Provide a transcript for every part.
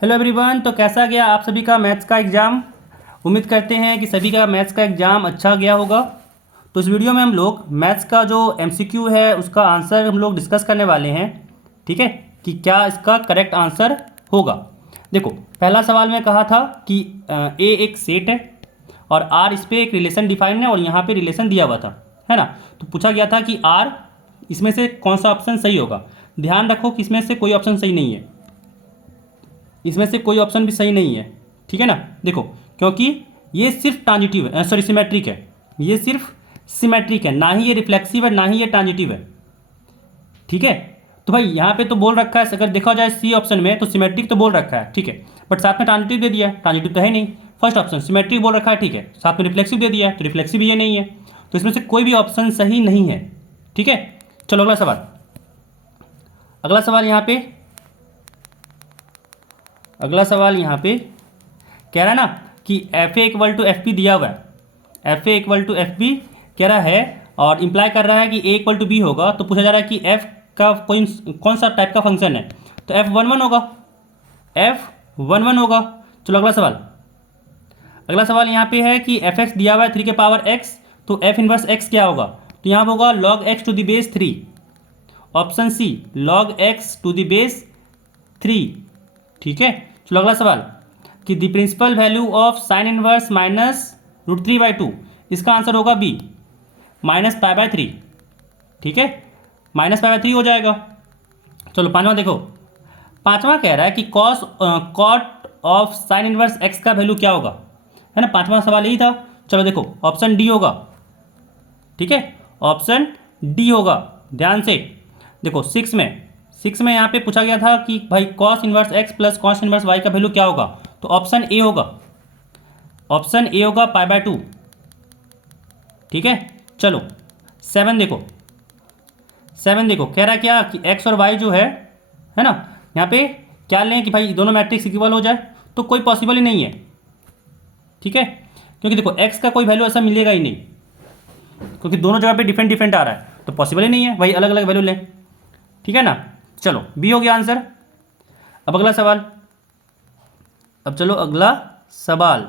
Hello everyone. तो कैसा गया आप सभी का मैथ्स का एग्ज़ाम। उम्मीद करते हैं कि सभी का मैथ्स का एग्ज़ाम अच्छा गया होगा। तो इस वीडियो में हम लोग मैथ्स का जो एमसीक्यू है उसका आंसर हम लोग डिस्कस करने वाले हैं। ठीक है, कि क्या इसका करेक्ट आंसर होगा। देखो, पहला सवाल में कहा था कि ए एक सेट है और आर इस पर एक रिलेशन डिफाइन है और यहाँ पे रिलेशन दिया हुआ था, है ना। तो पूछा गया था कि आर इसमें से कौन सा ऑप्शन सही होगा। ध्यान रखो कि इसमें से कोई ऑप्शन सही नहीं है, इसमें से कोई ऑप्शन भी सही नहीं है। ठीक है ना। देखो, क्योंकि ये सिर्फ ट्रांजिटिव है, सॉरी सिमेट्रिक है। ये सिर्फ सिमेट्रिक है, ना ही ये रिफ्लेक्सिव है, ना ही ये ट्रांजिटिव है। ठीक है। तो भाई यहाँ पे तो बोल रखा है, अगर देखा जाए सी ऑप्शन में तो सिमेट्रिक तो बोल रखा है, ठीक है। बट साथ में ट्रांजिटिव दे दिया है, ट्रांजिटिव तो है नहीं। फर्स्ट ऑप्शन सिमेट्रिक बोल रखा है, ठीक है, साथ में रिफ्लेक्सिव दे दिया है, तो रिफ्लेक्सिव ये नहीं है। तो इसमें से कोई भी ऑप्शन सही नहीं है। ठीक है। चलो अगला सवाल। अगला सवाल यहाँ पे अगला सवाल यहाँ पे कह रहा है ना कि F A equal to F P दिया हुआ है। F A equal to F B कह रहा है और इम्प्लाई कर रहा है कि ए इक्वल टू बी होगा। तो पूछा जा रहा है कि एफ का कोई कौन सा टाइप का फंक्शन है। तो एफ वन वन होगा, एफ वन वन होगा। चलो अगला सवाल। अगला सवाल यहाँ पे है कि एफ एक्स दिया हुआ है 3 के पावर एक्स, तो एफ इनवर्स एक्स क्या होगा। तो यहाँ होगा log X to the base 3। Option C log X to the base 3। ठीक है। चलो अगला सवाल कि the principal value of sine inverse minus √3/2, इसका आंसर होगा बी, -π/3। ठीक है, -π/3 हो जाएगा। चलो पांचवा देखो। पांचवा कह रहा है कि cos cot of sine inverse X का वैल्यू क्या होगा, है ना। पांचवा सवाल यही था। चलो देखो, ऑप्शन डी होगा। ठीक है, ऑप्शन डी होगा। ध्यान से देखो, सिक्स में यहाँ पे पूछा गया था कि भाई cos inverse X plus cos inverse Y का वैल्यू क्या होगा। तो ऑप्शन ए होगा, ऑप्शन ए होगा π/2। ठीक है। चलो सेवन देखो कह रहा है क्या कि एक्स और वाई जो है ना, यहाँ पे क्या लें कि भाई दोनों मैट्रिक्स इक्वल हो जाए। तो कोई पॉसिबल ही नहीं है। ठीक है, क्योंकि देखो एक्स का कोई वैल्यू ऐसा मिलेगा ही नहीं, क्योंकि दोनों जगह पे डिफरेंट डिफरेंट आ रहा है, तो पॉसिबल ही नहीं है भाई अलग अलग वैल्यू लें। ठीक है ना। चलो बी हो गया आंसर। अब अगला सवाल। अब चलो अगला सवाल।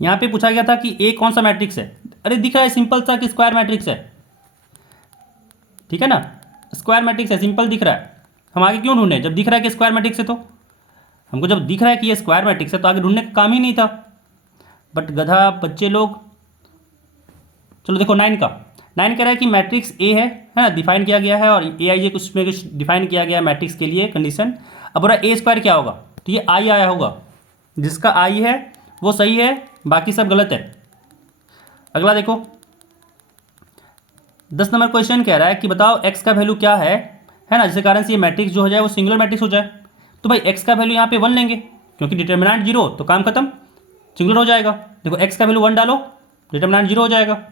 यहां पे पूछा गया था कि ए कौन सा मैट्रिक्स है। अरे दिख रहा है सिंपल सा कि स्क्वायर मैट्रिक्स है। ठीक है ना, स्क्वायर मैट्रिक्स है, सिंपल दिख रहा है। हम आगे क्यों ढूंढे, जब दिख रहा है कि स्क्वायर मैट्रिक्स है। तो हमको जब दिख रहा है कि ये स्क्वायर मैट्रिक्स है तो आगे ढूंढने का काम ही नहीं था। बट गधा बच्चे लोग। चलो देखो 9 का। 9 कह रहा है कि मैट्रिक्स ए है ना, डिफाइन किया गया है और ए आई कुछ में कुछ डिफाइन किया गया है मैट्रिक्स के लिए कंडीशन। अब बोला ए स्क्वायर क्या होगा, तो ये आई आया होगा। जिसका आई है वो सही है, बाकी सब गलत है। अगला देखो, 10 नंबर क्वेश्चन कह रहा है कि बताओ एक्स का वैल्यू क्या है ना, जिसके कारण से ये मैट्रिक्स जो हो जाए वो सिंगुलर मैट्रिक्स हो जाए। तो भाई एक्स का वैल्यू यहाँ पे 1 लेंगे, क्योंकि डिटर्मिनेंट 0 तो काम खत्म, सिंगुलर हो जाएगा। देखो एक्स का वैल्यू 1 डालो, डिटर्मिनेंट 0 हो जाएगा।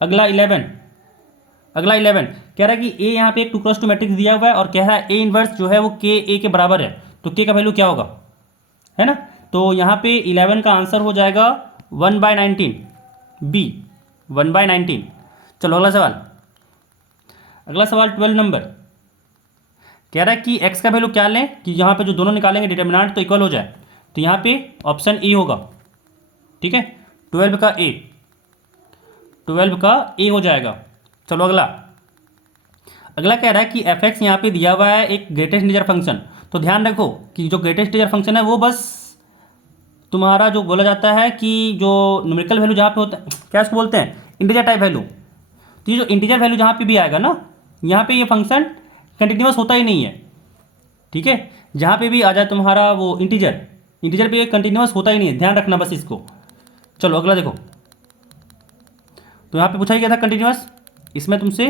अगला 11 कह रहा है कि ए यहाँ पे एक 2x2 मैट्रिक्स दिया हुआ है और कह रहा है ए इनवर्स जो है वो के ए के बराबर है। तो के का वैल्यू क्या होगा, है ना। तो यहाँ पे 11 का आंसर हो जाएगा 1/19, बी 1/19। चलो अगला सवाल। अगला सवाल 12 नंबर कह रहा है कि एक्स का वैल्यू क्या लें कि यहाँ पे जो दोनों निकालेंगे डिटर्मिनेंट तो इक्वल हो जाए। तो यहाँ पे ऑप्शन ए होगा। ठीक है, 12 का ए हो जाएगा। चलो अगला कह रहा है कि एफ एक्स यहाँ पे दिया हुआ है एक ग्रेटेस्ट इंटीजर फंक्शन। तो ध्यान रखो कि जो ग्रेटेस्ट इंटीजर फंक्शन है वो बस तुम्हारा जो बोला जाता है कि जो न्यूमेरिकल वैल्यू जहाँ पे होता है, क्या इसको बोलते हैं, इंटीजर टाइप वैल्यू। तो ये जो इंटीजर वैल्यू जहाँ पे भी आएगा ना, यहाँ पे ये फंक्शन कंटिन्यूस होता ही नहीं है। ठीक है, जहाँ पे भी आ जाए तुम्हारा वो इंटीजर पे कंटिन्यूस होता ही नहीं है, ध्यान रखना बस इसको। चलो अगला देखो। तो यहाँ पे पूछा ही गया था कंटिन्यूस, इसमें तुमसे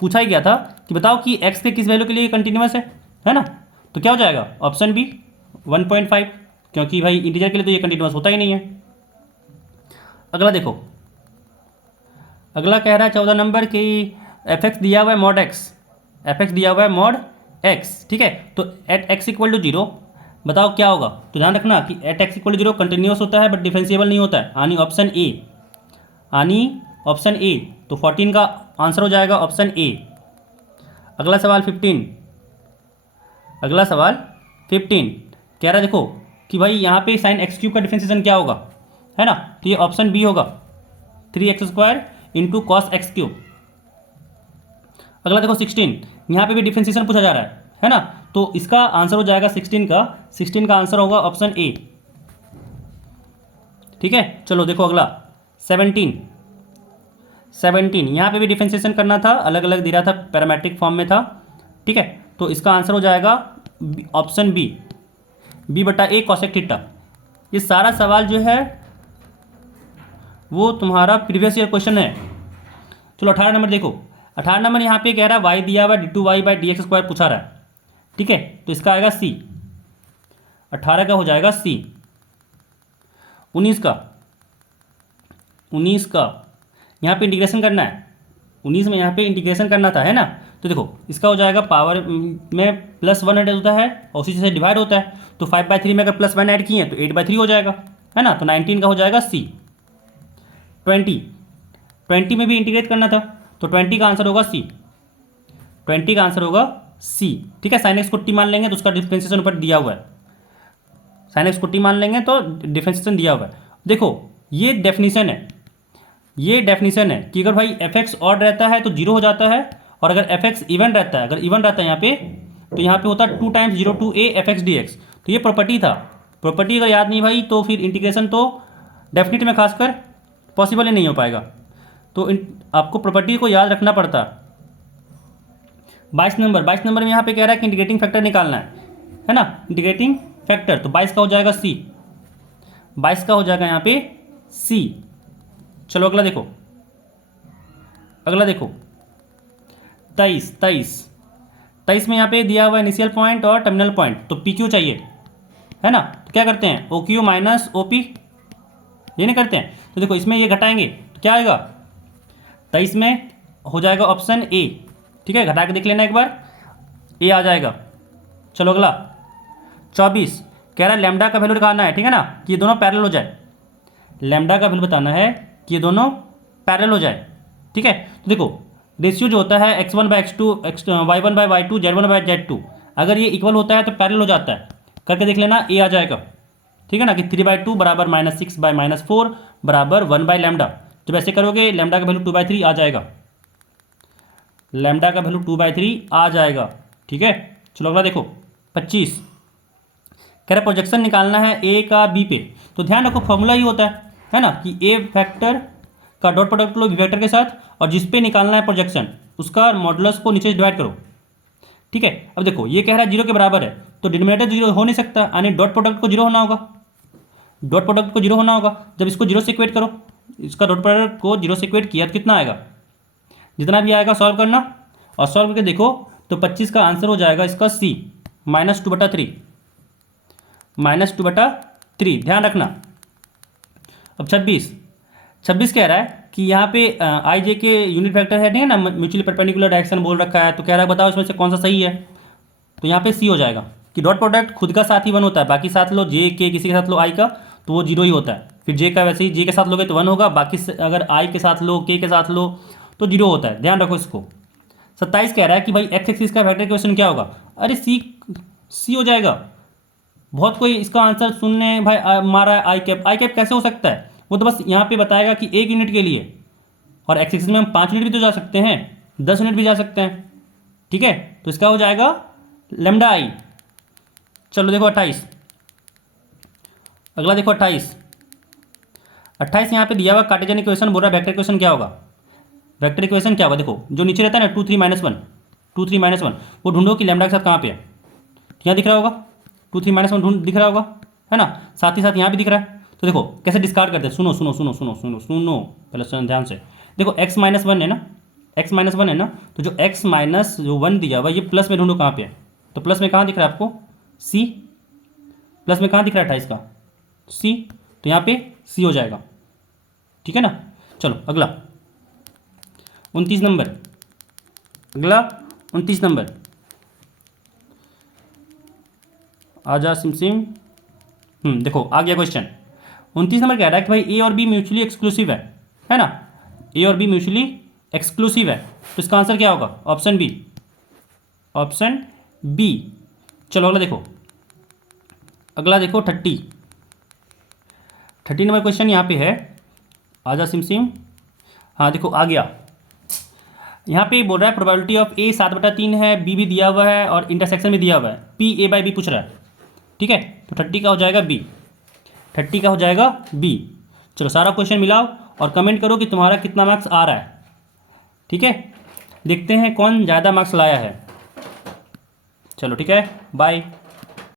पूछा ही गया था कि बताओ कि एक्स के किस वैल्यू के लिए कंटिन्यूस है ना। तो क्या हो जाएगा, ऑप्शन बी 1.5, क्योंकि भाई इंटीजर के लिए तो ये कंटिन्यूस होता ही नहीं है। अगला देखो, अगला कह रहा है 14 नंबर कि एफ एक्स दिया हुआ है मॉड एक्स, एफ एक्स दिया हुआ है मॉड एक्स। ठीक है, तो एट एक्स इक्वल टू 0 बताओ क्या होगा। तो ध्यान रखना कि at X equal to 0 continuous होता है बट डिफरेंशिएबल नहीं होता है, यानी ऑप्शन ए। तो 14 का आंसर हो जाएगा ऑप्शन ए। अगला सवाल 15। 15 कह रहा है देखो कि भाई यहाँ पे साइन एक्स क्यूब का डिफरेंशिएशन क्या होगा, है ना, तो ये ऑप्शन बी होगा 3x² into cos x cube. अगला देखो 16, यहाँ पे भी डिफरेंशिएशन पूछा जा रहा है ना, तो इसका आंसर हो जाएगा 16 का आंसर होगा ऑप्शन ए। ठीक है, चलो देखो अगला 17 यहाँ पे भी डिफरेंशिएशन करना था, अलग अलग दे रहा था, पैरामेट्रिक फॉर्म में था। ठीक है, तो इसका आंसर हो जाएगा ऑप्शन बी बटा ए कॉसेक थीटा। ये सारा सवाल जो है वो तुम्हारा प्रीवियस ईयर क्वेश्चन है। चलो 18 नंबर देखो, 18 नंबर यहाँ पे कह रहा है वाई दिया हुआ d2y/dx² पूछा रहा है। ठीक है, तो इसका आएगा सी, 18 का हो जाएगा सी। 19 का यहाँ पे इंटीग्रेशन करना है, 19 में यहाँ पे इंटीग्रेशन करना था, है ना, तो देखो इसका हो जाएगा पावर में +1 ऐड होता है और उसी से डिवाइड होता है, तो 5/3 में अगर +1 ऐड किए तो 8/3 हो जाएगा, है ना, तो 19 का हो जाएगा सी। 20 में भी इंटीग्रेट करना था, तो 20 का आंसर होगा सी, 20 का आंसर होगा सी। ठीक है, साइन एक्स को टी मान लेंगे तो उसका डिफरेंशिएशन ऊपर दिया हुआ है, साइन एक्स को टी मान लेंगे तो डिफरेंशिएशन दिया हुआ है। देखो ये डेफिनेशन है कि अगर भाई एफ एक्स ऑड रहता है तो 0 हो जाता है, और अगर एफ एक्स इवन रहता है, अगर इवन रहता है यहाँ पे, तो यहाँ पे होता है 2 times 0 to a fx dx। तो ये प्रॉपर्टी था, प्रॉपर्टी अगर याद नहीं भाई तो फिर इंटीग्रेशन तो डेफिनेट में खासकर पॉसिबल ही नहीं हो पाएगा, तो आपको प्रॉपर्टी को याद रखना पड़ता। 22 नंबर में यहाँ पे कह रहा है कि इंटीग्रेटिंग फैक्टर निकालना है ना, इंटीग्रेटिंग फैक्टर, तो 22 का हो जाएगा सी, 22 का हो जाएगा यहाँ पे सी। चलो अगला देखो 23 में यहाँ पे दिया हुआ इनिशियल पॉइंट और टर्मिनल पॉइंट, तो पी क्यू चाहिए, है ना, तो क्या करते हैं O Q minus O P, ये नहीं करते हैं, तो देखो इसमें ये घटाएंगे तो क्या आएगा, 23 में हो जाएगा ऑप्शन ए। ठीक है, घटा के देख लेना एक बार, ए आ जाएगा। चलो अगला 24 कह रहा है लैम्डा का वैल्यू निकालना है, ठीक है ना, कि ये दोनों पैरेलल हो जाए, लैम्डा का वैल्यू बताना है कि ये दोनों पैरेलल हो जाए। ठीक है, तो देखो रेशियो जो होता है x1/x2 y1/y2 z1/z2, अगर ये इक्वल होता है तो पैरेलल हो जाता है, करके देख लेना, ए आ जाएगा। ठीक है ना, कि 3/2 बराबर -6/-4 बराबर 1/λ। जब ऐसे करोगे लैम्डा का वैल्यू 2/3 आ जाएगा, लैम्डा का वैल्यू 2/3 आ जाएगा। ठीक है, चलो अगला देखो 25 कह रहा प्रोजेक्शन निकालना है ए का बी पे, तो ध्यान रखो फॉर्मूला ही होता है ना, कि ए फैक्टर का डॉट प्रोडक्ट लो बी फैक्टर के साथ, और जिस पे निकालना है प्रोजेक्शन उसका मॉडुलस को नीचे डिवाइड करो। ठीक है, अब देखो ये कह रहा है 0 के बराबर है, तो डिनोमिनेटर 0 हो नहीं सकता, यानी डॉट प्रोडक्ट को 0 होना होगा, डॉट प्रोडक्ट को 0 होना होगा। जब इसको 0 से इक्वेट करो, इसका डॉट प्रोडक्ट को 0 से इक्वेट किया तो कितना आएगा, जितना भी आएगा सॉल्व करना, और सॉल्व करके देखो तो 25 का आंसर हो जाएगा इसका सी, -2/3, -2/3, ध्यान रखना। अब 26 कह रहा है कि यहाँ पे आई जे के यूनिट वेक्टर है नहीं है ना, म्यूचुअली परपेंडिकुलर डायरेक्शन बोल रखा है, तो कह रहा है बताओ इसमें से कौन सा सही है, तो यहाँ पे सी हो जाएगा, कि डॉट प्रोडक्ट खुद का साथ ही 1 होता है, बाकी साथ लो जे के किसी के साथ लो आई का तो वो 0 ही होता है, फिर जे का वैसे ही जे के साथ लोगे तो 1 होगा, बाकी अगर आई के साथ लो के साथ लो तो 0 होता है, ध्यान रखो इसको। 27 कह रहा है कि भाई एक्स एक्सिस का वेक्टर क्वेश्चन क्या होगा, अरे सी हो जाएगा। बहुत कोई इसका आंसर सुनने भाई मारा है आई कैप कैसे हो सकता है, वो तो बस यहाँ पे बताएगा कि 1 यूनिट के लिए, और एक्स एक्सिस में हम 5 यूनिट भी तो जा सकते हैं, 10 यूनिट भी जा सकते हैं। ठीक है, तो इसका हो जाएगा लैम्डा आई। चलो देखो 28, अगला देखो 28 यहाँ पे दिया हुआ कार्टेशियन इक्वेशन बोल रहा है वेक्टर इक्वेशन क्या होगा, वेक्टर इक्वेशन क्या होगा, देखो जो नीचे रहता है ना 2 3 -1 वो ढूंढो कि लैम्डा के साथ कहाँ पे है, यहाँ दिख रहा होगा 2 3 -1 ढूंढ दिख रहा होगा, है ना, साथ ही साथ यहाँ भी दिख रहा है। तो देखो कैसे डिस्कार्ड करते हैं, सुनो पहले सुनो ध्यान से, देखो x-1 है ना, तो जो x-1 दिया हुआ ये प्लस में ढूंढो कहाँ पे है, तो प्लस में कहाँ दिख रहा है आपको, सी, प्लस में कहाँ दिख रहा है 28 का, सी, तो यहाँ पे सी हो जाएगा। ठीक है ना, चलो अगला 29 नंबर, आजा सिम देखो आ गया क्वेश्चन। 29 नंबर कह रहा है कि भाई ए और बी म्यूचुअली एक्सक्लूसिव है ना, ए और बी म्यूचुअली एक्सक्लूसिव है, तो इसका आंसर क्या होगा, ऑप्शन बी। चलो अगला देखो अगला देखो 30 नंबर क्वेश्चन यहाँ पे है। आजा सिम सिम, हाँ देखो आ गया। यहाँ पे बोल रहा है प्रोबेबिलिटी ऑफ ए 7/3 है, बी भी दिया हुआ है और इंटरसेक्शन भी दिया हुआ है, पी ए बाई बी पूछ रहा है। ठीक है, तो 30 का हो जाएगा बी, 30 का हो जाएगा बी। चलो सारा क्वेश्चन मिलाओ और कमेंट करो कि तुम्हारा कितना मार्क्स आ रहा है। ठीक है, देखते हैं कौन ज़्यादा मार्क्स लाया है। चलो ठीक है, बाय।